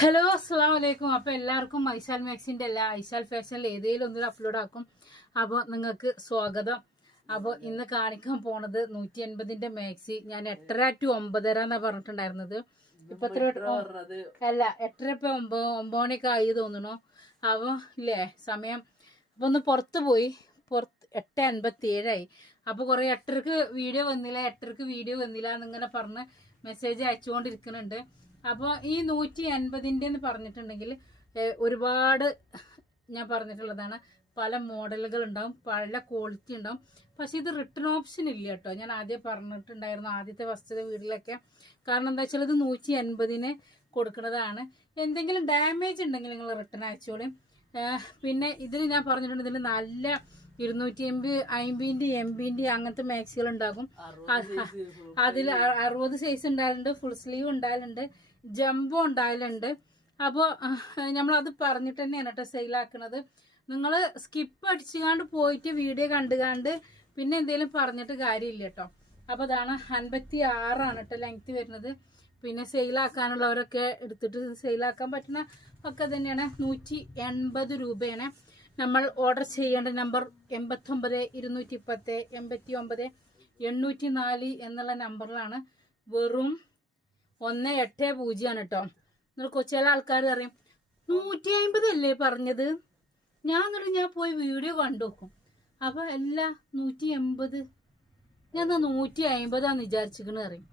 Hello അസ്സലാമു അലൈക്കും. അപ്പൊ എല്ലാവർക്കും ഐശാൽ മാക്സിന്റെ ഐശാൽ ഫാഷനിൽ ഏതെങ്കിലും ഒന്നിൽ അപ്ലോഡ് ആക്കും. അപ്പോൾ നിങ്ങൾക്ക് സ്വാഗതം. അപ്പോൾ ഇന്ന് കാണിക്കാൻ പോണത് 180ന്റെ മാക്സി. ഞാൻ 8:30 to 9:30 എന്നാ പറഞ്ഞിട്ടുണ്ടായിരുന്നത്. ഇപ്പൊ അല്ല 8:30 ഇപ്പൊ 9 മണിയൊക്കെ ആയി തോന്നണു. അപ്പൊ ഇല്ലേ സമയം അപ്പൊ ഒന്ന് പുറത്ത് പോയി. 8:57 അപ്പൊ കുറെ 8:30 വീഡിയോ വന്നില്ല എന്നിങ്ങനെ പറഞ്ഞ് മെസ്സേജ് അയച്ചുകൊണ്ടിരിക്കുന്നുണ്ട്. അപ്പോൾ ഈ 180ന്റെ എന്ന് പറഞ്ഞിട്ടുണ്ടെങ്കിൽ ഒരുപാട് ഞാൻ പറഞ്ഞിട്ടുള്ളതാണ്. പല മോഡലുകൾ ഉണ്ടാവും, പല ക്വാളിറ്റി ഉണ്ടാവും. പക്ഷെ ഇത് റിട്ടേൺ ഓപ്ഷൻ ഇല്ല കേട്ടോ. ഞാൻ ആദ്യം പറഞ്ഞിട്ടുണ്ടായിരുന്നു ആദ്യത്തെ ഫസ്റ്റത്തെ വീഡിയോയിലൊക്കെ. കാരണം എന്താ വെച്ചാൽ ഇത് 180ന് കൊടുക്കുന്നതാണ്. എന്തെങ്കിലും ഡാമേജ് ഉണ്ടെങ്കിൽ നിങ്ങൾ റിട്ടേൺ അയച്ചോളൂ. പിന്നെ ഇതിൽ ഞാൻ പറഞ്ഞിട്ടുണ്ട് ഇതിൽ നല്ല 250, 50, 80 അങ്ങനത്തെ മാക്സികൾ ഉണ്ടാകും. അതിൽ 60 സൈസ് ഉണ്ടായാലുണ്ട്, ഫുൾ സ്ലീവ് ഉണ്ടായാലുണ്ട്, ജംബോ ഉണ്ടായാലുണ്ട്. അപ്പോൾ നമ്മളത് പറഞ്ഞിട്ട് തന്നെയാണ് കേട്ടോ സെയിലാക്കുന്നത്. നിങ്ങൾ സ്കിപ്പ് അടിച്ചുകാണ്ട് പോയിട്ട് വീഡിയോ കണ്ടുകാണ്ട് പിന്നെ എന്തെങ്കിലും പറഞ്ഞിട്ട് കാര്യമില്ല കേട്ടോ. അപ്പോൾ അതാണ് 56 കേട്ടോ ലെങ്ത് വരുന്നത്. പിന്നെ സെയിലാക്കാനുള്ളവരൊക്കെ എടുത്തിട്ട് സെയിലാക്കാൻ പറ്റുന്ന ഒക്കെ തന്നെയാണ്. 180 രൂപയാണ്. നമ്മൾ ഓർഡർ ചെയ്യേണ്ട നമ്പർ 89 210 89 804 എന്നുള്ള നമ്പറിലാണ്. വെറും 180 ആണ് കേട്ടോ. നിങ്ങൾ ചില ആൾക്കാർ അറിയും 150 അല്ലേ പറഞ്ഞത്. ഞാൻ പോയി വീഡിയോ കണ്ടു നോക്കും. അപ്പൊ എല്ലാ 180 ഞാൻ 150 വിചാരിച്ചിക്കണ അറിയും.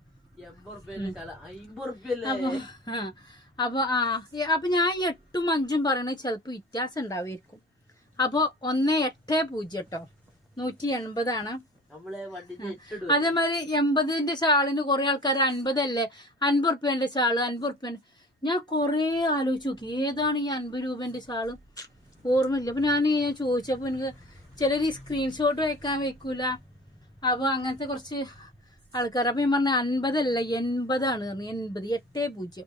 അപ്പൊ ഞാൻ 8ഉം 5ഉം പറയണത് ചിലപ്പോ വ്യത്യാസം ഉണ്ടാവുമായിരിക്കും. അപ്പൊ 180 കേട്ടോ. 180 ആണ്. അതേമാതിരി 80ന്റെ ഷാളിന് കുറെ ആൾക്കാർ 50 അല്ലേ, 50 റുപ്യന്റെ ഷാള്, 50 റുപ്യ. ഞാൻ കൊറേ ആലോചിച്ച് നോക്കി ഏതാണ് ഈ 50 രൂപന്റെ ഷാള്, ഓർമ്മയില്ല. അപ്പൊ ഞാൻ ചോദിച്ചപ്പോ എനിക്ക് ചിലർ ഈ സ്ക്രീൻഷോട്ട് വെക്കാൻ വെക്കൂല. അപ്പൊ അങ്ങനത്തെ കുറച്ച് ആൾക്കാർ. അപ്പൊ ഞാൻ പറഞ്ഞ 50 അല്ല 80 ആണ്. 80.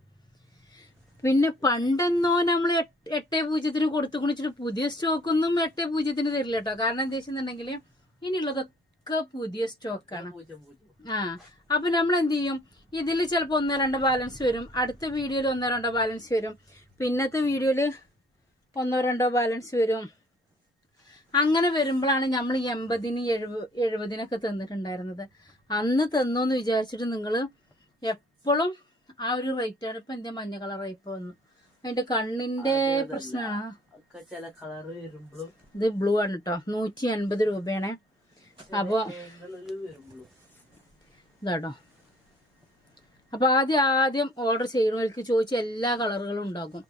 പിന്നെ പണ്ടെന്നോ നമ്മൾ 8.0 കൊടുത്തു കുണിച്ചിട്ട് പുതിയ സ്റ്റോക്കൊന്നും 8.0 തരില്ല കേട്ടോ. കാരണം എന്താ വെച്ചിട്ടുണ്ടെങ്കിൽ ഇനിയുള്ളതൊക്കെ പുതിയ സ്റ്റോക്കാണ്. അപ്പൊ നമ്മൾ എന്ത് ചെയ്യും, ഇതിൽ ചിലപ്പോൾ 1-2 ബാലൻസ് വരും, അടുത്ത വീഡിയോയിൽ 1-2 ബാലൻസ് വരും, പിന്നത്തെ വീഡിയോയില് 1-2 ബാലൻസ് വരും. അങ്ങനെ വരുമ്പോഴാണ് നമ്മൾ 80, 70 തന്നിട്ടുണ്ടായിരുന്നത്. അന്ന് തന്നോന്ന് വിചാരിച്ചിട്ട് നിങ്ങൾ എപ്പോഴും ആ ഒരു റേറ്റ് ആണ്. ഇപ്പൊ എന്റെ മഞ്ഞ കളറായി ഇപ്പൊ വന്നു. അതിന്റെ കണ്ണിന്റെ പ്രശ്നമാണ്. ഇത് ബ്ലൂ ആണ് കേട്ടോ. 180 രൂപയാണ്. അപ്പൊ ഇതാട്ടോ. അപ്പൊ ആദ്യം ഓർഡർ ചെയ്യുന്നവർക്ക് ചോദിച്ച എല്ലാ കളറുകളും ഉണ്ടാകും.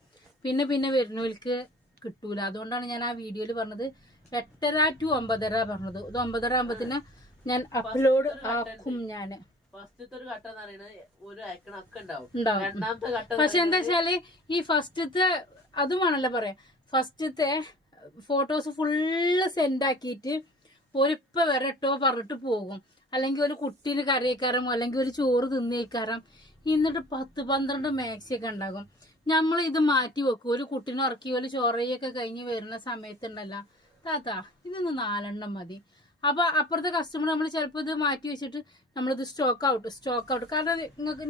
പിന്നെ വരുന്നവർക്ക് കിട്ടൂല. അതുകൊണ്ടാണ് ഞാൻ ആ വീഡിയോയിൽ പറഞ്ഞത് 8:30 to 9:30 പറഞ്ഞത്. ഇത് 9:30 ആകുമ്പത്തിന് ഞാൻ അപ്ലോഡ് ആക്കും. ഞാന് പക്ഷെ എന്താ വെച്ചാല് ഈ ഫസ്റ്റത്തെ അതുമാണല്ലോ പറയാം. ഫസ്റ്റത്തെ ഫോട്ടോസ് ഫുള്ള് സെൻഡ് ആക്കിയിട്ട് ഒരിപ്പ വരട്ടോ പറഞ്ഞിട്ട് പോകും. അല്ലെങ്കിൽ ഒരു കുട്ടീന് കറിയേക്കാരം, അല്ലെങ്കിൽ ഒരു ചോറ് തിന്നേക്കാരം. എന്നിട്ട് 10-12 മാക്സിയൊക്കെ ഉണ്ടാകും. നമ്മൾ ഇത് മാറ്റി വെക്കും. ഒരു കുട്ടീനെ ഇറക്കി ഒരു ചോറയൊക്കെ കഴിഞ്ഞ് വരുന്ന സമയത്തുണ്ടല്ലോ, താത്താ ഇതൊന്ന് 4 എണ്ണം മതി. അപ്പൊ അപ്പുറത്തെ കസ്റ്റമർ നമ്മൾ ചിലപ്പോൾ ഇത് മാറ്റി വെച്ചിട്ട് നമ്മളിത് സ്റ്റോക്ക് ഔട്ട്. കാരണം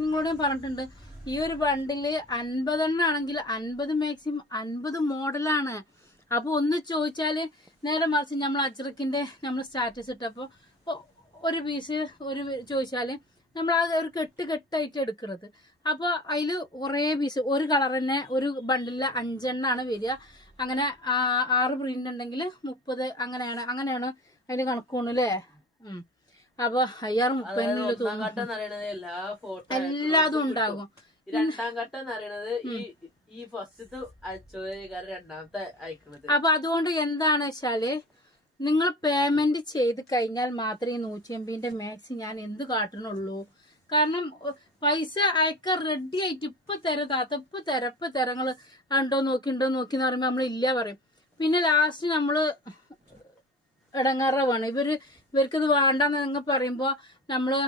നിങ്ങളോട് ഞാൻ പറഞ്ഞിട്ടുണ്ട്, ഈ ഒരു ബണ്ടില് 50 എണ്ണം ആണെങ്കിൽ 50 മാക്സിമം 50 മോഡലാണ്. അപ്പൊ ഒന്ന് ചോദിച്ചാല് നേരെ മറിച്ച് നമ്മൾ അജ്രക്കിന്റെ നമ്മൾ സ്റ്റാറ്റസ് ഇട്ടപ്പോ ഒരു പീസ് ചോദിച്ചാല് നമ്മൾ ആ ഒരു കെട്ടായിട്ട് എടുക്കുന്നത്. അപ്പൊ അതില് കുറെ പീസ് ഒരു കളർ തന്നെ ഒരു ബണ്ടില് 5 എണ്ണാണ് വരിക. അങ്ങനെ 6 പ്രിന്റ് ഉണ്ടെങ്കിൽ 30 അങ്ങനെയാണ് അതിന്റെ കണക്കോണ് അല്ലേ. അപ്പൊ 30 എല്ലാതും ഉണ്ടാകും. 2ാം ഘട്ടം എന്ന് പറയുന്നത് ഈ ഫസ്റ്റത്തെ രണ്ടാമത്തെ അയക്കുന്നത്. അപ്പൊ അതുകൊണ്ട് എന്താണ് വെച്ചാല് നിങ്ങൾ പേയ്മെന്റ് ചെയ്ത് കഴിഞ്ഞാൽ മാത്രമേ 180ന്റെ മാക്സി ഞാൻ എന്ത് കാട്ടണുള്ളൂ. കാരണം പൈസ അയക്കാൻ റെഡി ആയിട്ട് ഇപ്പൊ താത്ത ഇപ്പൊ തരങ്ങള് ഉണ്ടോ നോക്കി എന്ന് പറയുമ്പോ നമ്മൾ ഇല്ല പറയും. പിന്നെ ലാസ്റ്റ് നമ്മള് ഇടങ്ങാറാവാണ്. ഇവർക്കിത് വേണ്ടെന്ന് നിങ്ങൾ പറയുമ്പോ നമ്മള്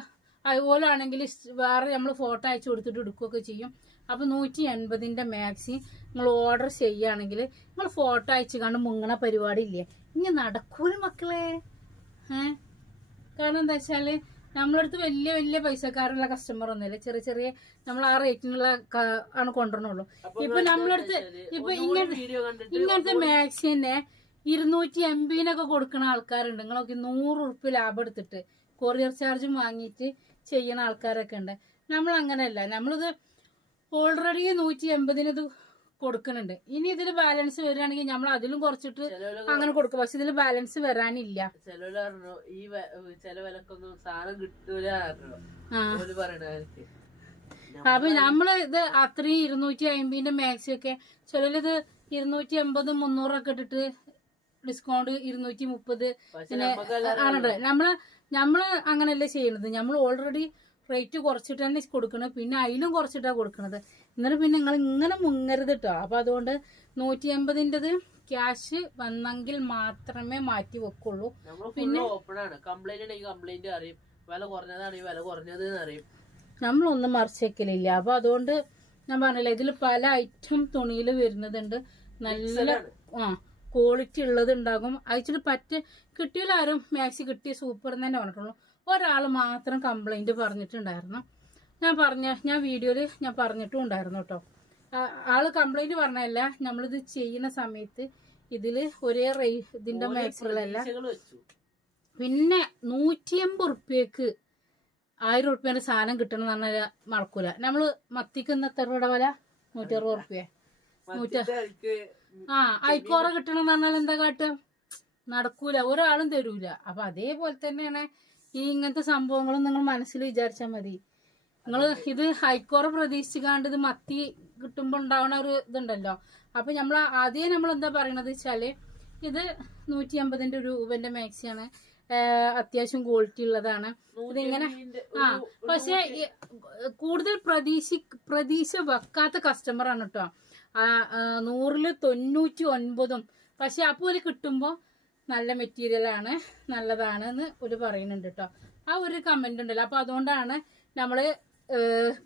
അതുപോലെ ആണെങ്കിൽ വേറെ നമ്മൾ ഫോട്ടോ അയച്ചു കൊടുത്തിട്ട് എടുക്കുകയൊക്കെ ചെയ്യും. അപ്പൊ 180ന്റെ മാക്സി നിങ്ങൾ ഓർഡർ ചെയ്യുകയാണെങ്കിൽ നിങ്ങൾ ഫോട്ടോ അയച്ചു കണ്ട് മുങ്ങണ പരിപാടി ഇല്ലേ, ഇനി നടക്കൂല മക്കളെ. കാരണം എന്താ വെച്ചാല് നമ്മളടുത്ത് വലിയ വലിയ പൈസക്കാരുള്ള കസ്റ്റമർ ഒന്നുമില്ല, ചെറിയ ചെറിയ നമ്മൾ ആ റേറ്റിനുള്ള ആണ് കൊണ്ടുവരണുള്ളൂ. ഇപ്പൊ നമ്മളടുത്ത് ഇപ്പൊ ഇങ്ങനത്തെ മാക്സി തന്നെ 280 കൊടുക്കുന്ന ആൾക്കാരുണ്ട്. നിങ്ങളൊക്കെ 100 ഉറുപ്പ്യ ലാഭം എടുത്തിട്ട് കൊറിയർ ചാർജും വാങ്ങിയിട്ട് ചെയ്യുന്ന ആൾക്കാരൊക്കെ ഉണ്ട്. നമ്മൾ അങ്ങനെയല്ല, നമ്മളിത് ഓൾറെഡി 180 ഇത് കൊടുക്കുന്നുണ്ട്. ഇനി ഇതിൽ ബാലൻസ് വരികയാണെങ്കിൽ നമ്മൾ അതിലും കുറച്ചിട്ട് അങ്ങനെ കൊടുക്കും. പക്ഷെ ഇതിൽ ബാലൻസ് വരാനില്ല. ഈ ചില വിലക്കൊന്നും സാധനം കിട്ടൂല. അപ്പൊ നമ്മള് ഇത് അത്രയും 250 മാക്സി ഒക്കെ ചിലത് 280, 300 ഒക്കെ ഇട്ടിട്ട് ഡിസ്കൗണ്ട് 230 ആണുണ്ട്. നമ്മള് അങ്ങനെയല്ലേ ചെയ്യുന്നത്. നമ്മൾ ഓൾറെഡി റേറ്റ് കുറച്ചിട്ട് തന്നെ കൊടുക്കണം, പിന്നെ അതിലും കുറച്ചിട്ടാ കൊടുക്കണത്. എന്നിട്ട് പിന്നെ നിങ്ങൾ ഇങ്ങനെ മുങ്ങരുത് കേട്ടോ. അപ്പൊ അതുകൊണ്ട് 180 ക്യാഷ് വന്നെങ്കിൽ മാത്രമേ മാറ്റി വെക്കുള്ളൂ. പിന്നെ ഓപ്പൺ ആണ്, കംപ്ലൈന്റ് അറിയും, വില കുറഞ്ഞതാണെങ്കിൽ വില കുറഞ്ഞത് അറിയും. നമ്മളൊന്നും മറിച്ചേക്കലില്ല. അപ്പൊ അതുകൊണ്ട് ഞാൻ പറഞ്ഞില്ല, ഇതിൽ പല ഐറ്റം തുണിയിൽ വരുന്നതുണ്ട്. നല്ല ക്വാളിറ്റി ഉള്ളത് ഉണ്ടാകും. അയച്ചിട്ട് കിട്ടിയാലും മാക്സി കിട്ടിയ സൂപ്പർ എന്ന് തന്നെ പറഞ്ഞിട്ടുള്ളൂ. ഒരാൾ മാത്രം കംപ്ലൈന്റ് പറഞ്ഞിട്ടുണ്ടായിരുന്നു. ഞാൻ വീഡിയോയില് ഞാൻ പറഞ്ഞിട്ടും ഉണ്ടായിരുന്നു കേട്ടോ. ആള് കംപ്ലൈന്റ് പറഞ്ഞല്ല, നമ്മളിത് ചെയ്യുന്ന സമയത്ത് ഇതില് ഒരേ ഇതിന്റെ മാക്സികളല്ല. പിന്നെ 180 ഉറുപ്പ്യക്ക് 1000 ഉറുപ്പ്യന്റെ സാധനം കിട്ടണം എന്ന് പറഞ്ഞാൽ മറക്കൂല. നമ്മള് മത്തിക്കുന്ന എത്ര രൂപയുടെ വില? 160 ഉറുപ്പ്യ. അയക്കോറ കിട്ടണം എന്ന് പറഞ്ഞാൽ എന്താ കാട്ടുക? നടക്കൂല, ഒരാളും തരൂല. അപ്പൊ അതേപോലെ തന്നെയാണ് ഈ ഇങ്ങനത്തെ സംഭവങ്ങളും നിങ്ങൾ മനസ്സിൽ വിചാരിച്ചാൽ മതി. നിങ്ങൾ ഇത് ഹൈക്കോറ പ്രതീക്ഷിക്കാണ്ട് ഇത് മത്തി കിട്ടുമ്പോ ഉണ്ടാവുന്ന ഒരു ഇതുണ്ടല്ലോ. അപ്പൊ നമ്മൾ എന്താ പറയണത് വെച്ചാല്, ഇത് 150 രൂപന്റെ മാക്സിയാണ്. അത്യാവശ്യം ക്വാളിറ്റി ഉള്ളതാണ്. ഇതിങ്ങനെ പക്ഷെ കൂടുതൽ പ്രതീക്ഷ വെക്കാത്ത കസ്റ്റമർ ആണ് കേട്ടോ. 100-ൽ 99. പക്ഷെ അപ്പൊ ഒരു കിട്ടുമ്പോ നല്ല മെറ്റീരിയൽ ആണ്, നല്ലതാണ് എന്ന് ഒരു പറയുന്നുണ്ട് കേട്ടോ. ആ ഒരു കമന്റ് ഉണ്ടല്ലോ. അപ്പൊ അതുകൊണ്ടാണ് നമ്മള്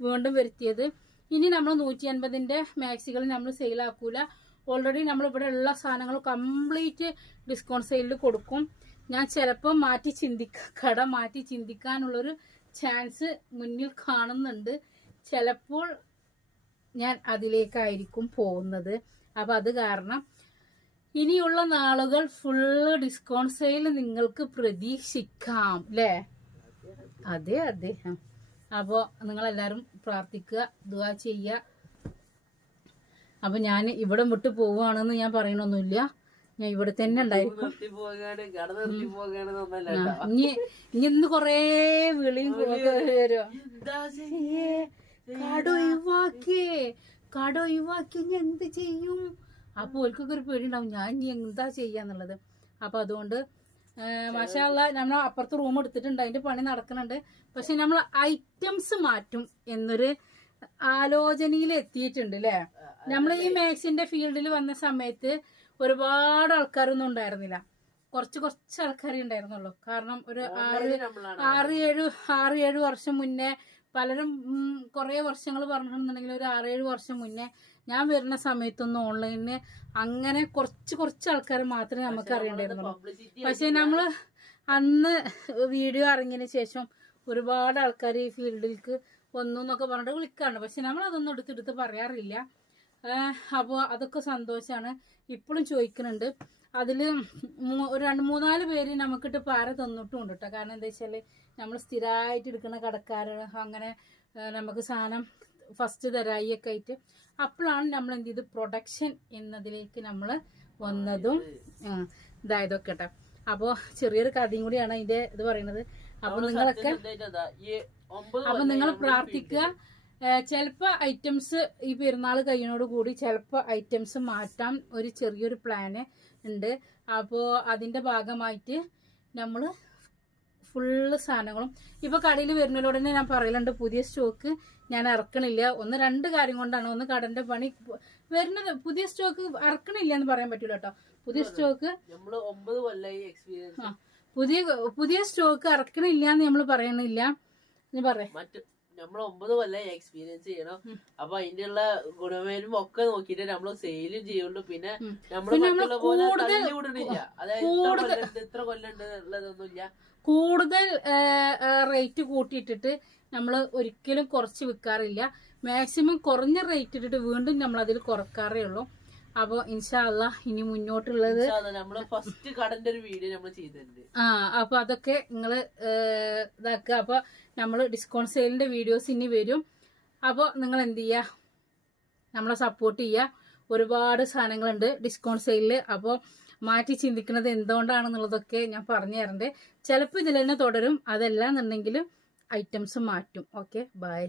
വീണ്ടും വരുത്തിയത്. ഇനി നമ്മൾ 180 മാക്സികൾ നമ്മൾ സെയിൽ ആക്കൂല. ഓൾറെഡി നമ്മൾ ഇവിടെ ഉള്ള സാധനങ്ങൾ കംപ്ലീറ്റ് ഡിസ്കൗണ്ട് സെയിലിൽ കൊടുക്കും. ഞാൻ ചിലപ്പോൾ കട മാറ്റി ചിന്തിക്കാനുള്ളൊരു ചാൻസ് മുന്നിൽ കാണുന്നുണ്ട്. ചിലപ്പോൾ ഞാൻ അതിലേക്കായിരിക്കും പോകുന്നത്. അപ്പൊ അത് കാരണം ഇനിയുള്ള നാളുകൾ ഫുള്ള് ഡിസ്കൗണ്ട് സെയിൽ നിങ്ങൾക്ക് പ്രതീക്ഷിക്കാം അല്ലേ? അതെ. അപ്പോൾ നിങ്ങളെല്ലാവരും പ്രാർത്ഥിക്കുക, ദുആ ചെയ്യുക. അപ്പൊ ഞാൻ ഇവിടെ വിട്ട് പോവുകയാണെന്ന് ഞാൻ പറയണൊന്നുമില്ല. ഞാൻ ഇവിടെ തന്നെ ഉണ്ടായിരിക്കും. ഇനി ഇന്ന് കൊറേ വിളിയും വരും. കട ഒഴിവാക്കി ഞാൻ എന്ത് ചെയ്യും? അപ്പൊ ഓൽക്കൊക്കെ ഒരു പേടി ഉണ്ടാവും, ഞാൻ ഇനി എന്താ ചെയ്യാന്നുള്ളത്. അപ്പൊ അതുകൊണ്ട് മാഷാ അല്ലാഹ് നമ്മൾ അപ്പുറത്ത് റൂം എടുത്തിട്ടുണ്ട്, അതിന്റെ പണി നടക്കുന്നുണ്ട്. പക്ഷെ നമ്മൾ ഐറ്റംസ് മാറ്റും എന്നൊരു ആലോചനയിൽ എത്തിയിട്ടുണ്ട് അല്ലേ? നമ്മൾ ഈ മാക്സിന്റെ ഫീൽഡിൽ വന്ന സമയത്ത് ഒരുപാട് ആൾക്കാരൊന്നും ഉണ്ടായിരുന്നില്ല. കുറച്ച് ആൾക്കാരേ ഉണ്ടായിരുന്നുള്ളൂ. കാരണം ഒരു 6-7 വർഷം മുന്നേ പലരും കുറെ വർഷങ്ങൾ പറഞ്ഞിട്ടുണ്ടെങ്കിൽ ഒരു 6-7 വർഷം മുന്നേ ഞാൻ വരുന്ന സമയത്തൊന്നും ഓൺലൈനിന് അങ്ങനെ കുറച്ച് ആൾക്കാർ മാത്രമേ നമുക്ക് അറിയണ്ടായിരുന്നുള്ളൂ. പക്ഷെ നമ്മള് അന്ന് വീഡിയോ ഇറങ്ങിയതിന് ശേഷം ഒരുപാട് ആൾക്കാർ ഈ ഫീൽഡിലേക്ക് വന്നു എന്നൊക്കെ പറഞ്ഞിട്ട് വിളിക്കാറുണ്ട്. പക്ഷെ നമ്മൾ അതൊന്നും എടുത്തെടുത്ത് പറയാറില്ല. അപ്പോൾ അതൊക്കെ സന്തോഷമാണ്. ഇപ്പോഴും ചോദിക്കുന്നുണ്ട്. അതിൽ ഒരു 2-3-4 പേര് നമുക്കിട്ട് പാര തന്നിട്ടും ഉണ്ട് കേട്ടോ. കാരണം എന്താ വെച്ചാല് നമ്മൾ സ്ഥിരമായിട്ട് എടുക്കുന്ന കടക്കാർ അങ്ങനെ നമുക്ക് സാധനം ഫസ്റ്റ് തരായി ഒക്കെ ആയിട്ട്. അപ്പോഴാണ് നമ്മൾ എന്ത് ചെയ്ത് പ്രൊഡക്ഷൻ എന്നതിലേക്ക് നമ്മൾ വന്നതും ഇതായതൊക്കെ കേട്ടോ. അപ്പോൾ ചെറിയൊരു കഥയും കൂടിയാണ് അതിന്റെ ഇത് പറയുന്നത്. അപ്പൊ നിങ്ങൾ പ്രാർത്ഥിക്കുക. ചിലപ്പോൾ ഐറ്റംസ് ഈ പെരുന്നാൾ കഴിയുന്നതോട് കൂടി ചിലപ്പോൾ ഐറ്റംസ് മാറ്റാൻ ഒരു ചെറിയൊരു പ്ലാന് ഉണ്ട്. അപ്പോൾ അതിന്റെ ഭാഗമായിട്ട് നമ്മൾ ഫുള്ള് സാധനങ്ങളും ഇപ്പൊ കടയിൽ വരുന്നതിലൂടെ ഞാൻ പറയലുണ്ട്, പുതിയ സ്റ്റോക്ക് ഞാൻ ഇറക്കണില്ല. 1-2 കാര്യം കൊണ്ടാണ്. ഒന്ന് കടന്റെ പണി വരുന്നത്, പുതിയ സ്റ്റോക്ക് ഇറക്കണില്ല എന്ന് പറയാൻ പറ്റൂല കേട്ടോ. പുതിയ സ്റ്റോക്ക് പുതിയ സ്റ്റോക്ക് ഇറക്കണില്ല എന്ന് നമ്മൾ പറയണില്ല. ഞാൻ പറയാം, നമ്മൾ 9 കൊല്ലം എക്സ്പീരിയൻസ് ചെയ്യണം. അപ്പൊ അതിന്റെ ഉള്ള ഗുണമേന്മ ഒക്കെ നോക്കിയിട്ട് നമ്മൾ സെയിലും ചെയ്യുള്ളൂ. പിന്നെ നമ്മൾ മറ്റുള്ള പോലെ തള്ളിവിടണില്ല. അതായത് ഇത്ര കൊല്ലം ഉണ്ട് ഉള്ളതൊന്നുമില്ല. കൂടുതൽ റേറ്റ് കൂട്ടിയിട്ടിട്ട് നമ്മൾ ഒരിക്കലും കുറച്ച് വിൽക്കാറില്ല. മാക്സിമം കുറഞ്ഞ റേറ്റ് ഇട്ടിട്ട് വീണ്ടും നമ്മൾ അതിൽ കുറക്കാറേ ഉള്ളൂ. അപ്പോൾ ഇൻഷാ അല്ലാ ഇനി മുന്നോട്ടുള്ളത് നമ്മള് ഫസ്റ്റ് കടന്റെ ഒരു വീഡിയോ നമ്മൾ ചെയ്തിട്ടുണ്ട്. അപ്പൊ അതൊക്കെ നിങ്ങള് ഇതാക്കുക. അപ്പൊ നമ്മള് ഡിസ്കൗണ്ട് സെയിലിന്റെ വീഡിയോസ് ഇനി വരും. അപ്പോൾ നിങ്ങൾ എന്ത് ചെയ്യുക, നമ്മളെ സപ്പോർട്ട് ചെയ്യുക. ഒരുപാട് സാധനങ്ങളുണ്ട് ഡിസ്കൗണ്ട് സെയിലില്. അപ്പോൾ മാറ്റി ചിന്തിക്കുന്നത് എന്തുകൊണ്ടാണെന്നുള്ളതൊക്കെ ഞാൻ പറഞ്ഞു തരണ്ടേ. ചിലപ്പോൾ ഇതിൽ തന്നെ തുടരും, അതല്ല എന്നുണ്ടെങ്കിൽ ഐറ്റംസ് മാറ്റും. Okay, by.